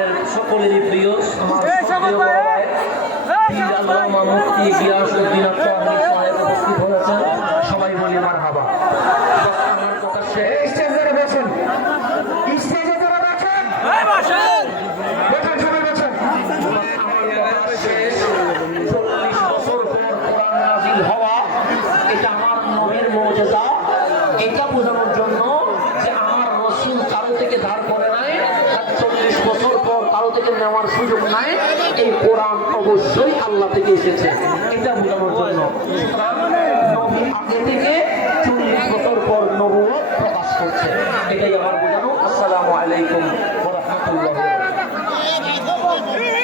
আমাদের সকলেরই প্রিয় আমার প্রিয় বড় ভাই পীর আল্লামা মুফতি গিয়াসউদ্দিন আত্মাহি সাহেব উপস্থিত হয়েছেন। সবাই বলি মারহাবা। আমার প্রকাশ্যে স্টেজে বসেন, স্টেজে যারা বসেন বসেন, সবাই বসেন। আমার প্রকাশ্যে 40 বছর পর কোরআন নাযিল হওয়া, এটা আমার নবীর মুজিজা। এটা বোঝানোর জন্য যে আমার রাসূল কারো থেকে ধার করে নাই, 40 বছর পর কারো থেকে নেওয়ার সুযোগ নাই। এই কোরআন অবশ্যই আল্লাহ থেকে এসেছে, এটা বোঝানোর জন্য। নবী আগে থেকে 40 বছর পর নবুয়ত প্রকাশ করছে, এটাই আমার বোঝানো। আসসালামু আলাইকুম।